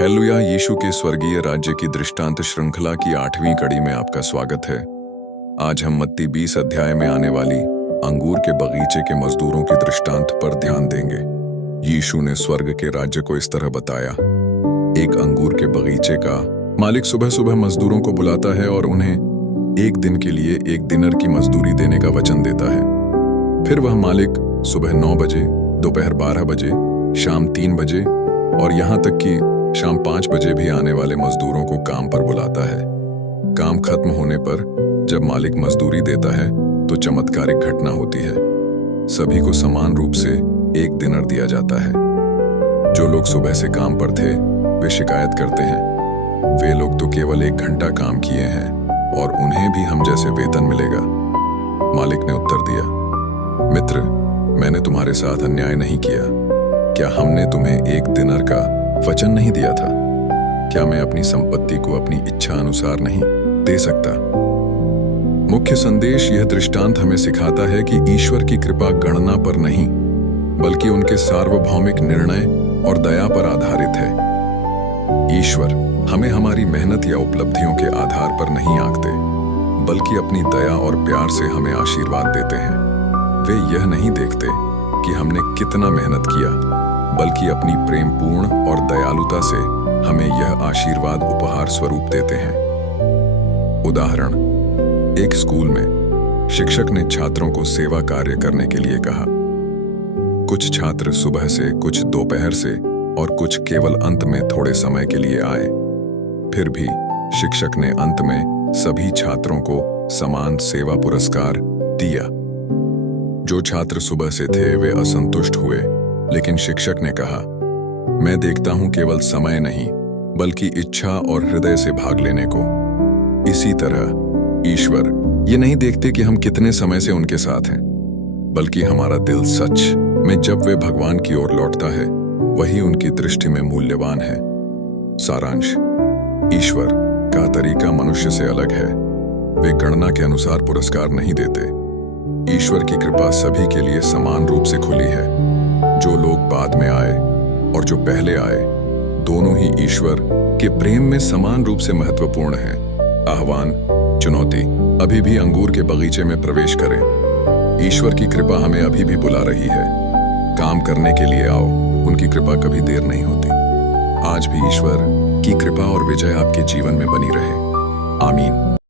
हेलुया यीशु के स्वर्गीय राज्य की दृष्टांत श्रृंखला की 8वीं कड़ी में आपका स्वागत है। आज हम मत्ती 20 अध्याय में आने वाली अंगूर के बगीचे के मजदूरों की दृष्टांत पर ध्यान देंगे। यीशु ने स्वर्ग के राज्य को इस तरह बताया। एक अंगूर के बगीचे का मालिक सुबह सुबह मजदूरों को बुलाता है और उन्हें एक दिन के लिए 1 दिनार की मजदूरी देने का वचन देता है। फिर वह मालिक सुबह 9 बजे, दोपहर 12 बजे, शाम 3 बजे और यहाँ तक कि शाम 5 बजे भी आने वाले मजदूरों को काम पर बुलाता है। काम खत्म होने पर जब मालिक मजदूरी देता है तो चमत्कारिक घटना होती है। सभी को समान रूप से 1 दिनार दिया जाता है। जो लोग सुबह से काम पर थे वे शिकायत करते हैं, वे लोग तो केवल 1 घंटा काम किए हैं और उन्हें भी हम जैसे वेतन मिलेगा। मालिक ने उत्तर दिया, मित्र, मैंने तुम्हारे साथ अन्याय नहीं किया। क्या हमने तुम्हें 1 दिनार का वचन नहीं दिया था? क्या मैं अपनी संपत्ति को अपनी इच्छा अनुसार नहीं दे सकता? मुख्य संदेश यह दृष्टांत हमें सिखाता है कि ईश्वर की कृपा गणना पर नहीं बल्कि उनके सार्वभौमिक निर्णय और दया पर आधारित है। ईश्वर हमें हमारी मेहनत या उपलब्धियों के आधार पर नहीं आंकते बल्कि अपनी दया और प्यार से हमें आशीर्वाद देते हैं। वे यह नहीं देखते कि हमने कितना मेहनत किया बल्कि अपनी प्रेमपूर्ण और दयालुता से हमें यह आशीर्वाद उपहार स्वरूप देते हैं। उदाहरण, एक स्कूल में शिक्षक ने छात्रों को सेवा कार्य करने के लिए कहा। कुछ छात्र सुबह से, कुछ दोपहर से और कुछ केवल अंत में थोड़े समय के लिए आए। फिर भी शिक्षक ने अंत में सभी छात्रों को समान सेवा पुरस्कार दिया। जो छात्र सुबह से थे वे असंतुष्ट हुए, लेकिन शिक्षक ने कहा, मैं देखता हूं केवल समय नहीं बल्कि इच्छा और हृदय से भाग लेने को। इसी तरह ईश्वर ये नहीं देखते कि हम कितने समय से उनके साथ हैं बल्कि हमारा दिल सच में जब वे भगवान की ओर लौटता है वही उनकी दृष्टि में मूल्यवान है। सारांश, ईश्वर का तरीका मनुष्य से अलग है। वे गणना के अनुसार पुरस्कार नहीं देते। ईश्वर की कृपा सभी के लिए समान रूप से खुली है। जो लोग बाद में आए और जो पहले आए, दोनों ही ईश्वर के प्रेम में समान रूप से महत्वपूर्ण हैं। आह्वान, चुनौती, अभी भी अंगूर के बगीचे में प्रवेश करें। ईश्वर की कृपा हमें अभी भी बुला रही है। काम करने के लिए आओ, उनकी कृपा कभी देर नहीं होती। आज भी ईश्वर की कृपा और विजय आपके जीवन में बनी रहे। आमीन।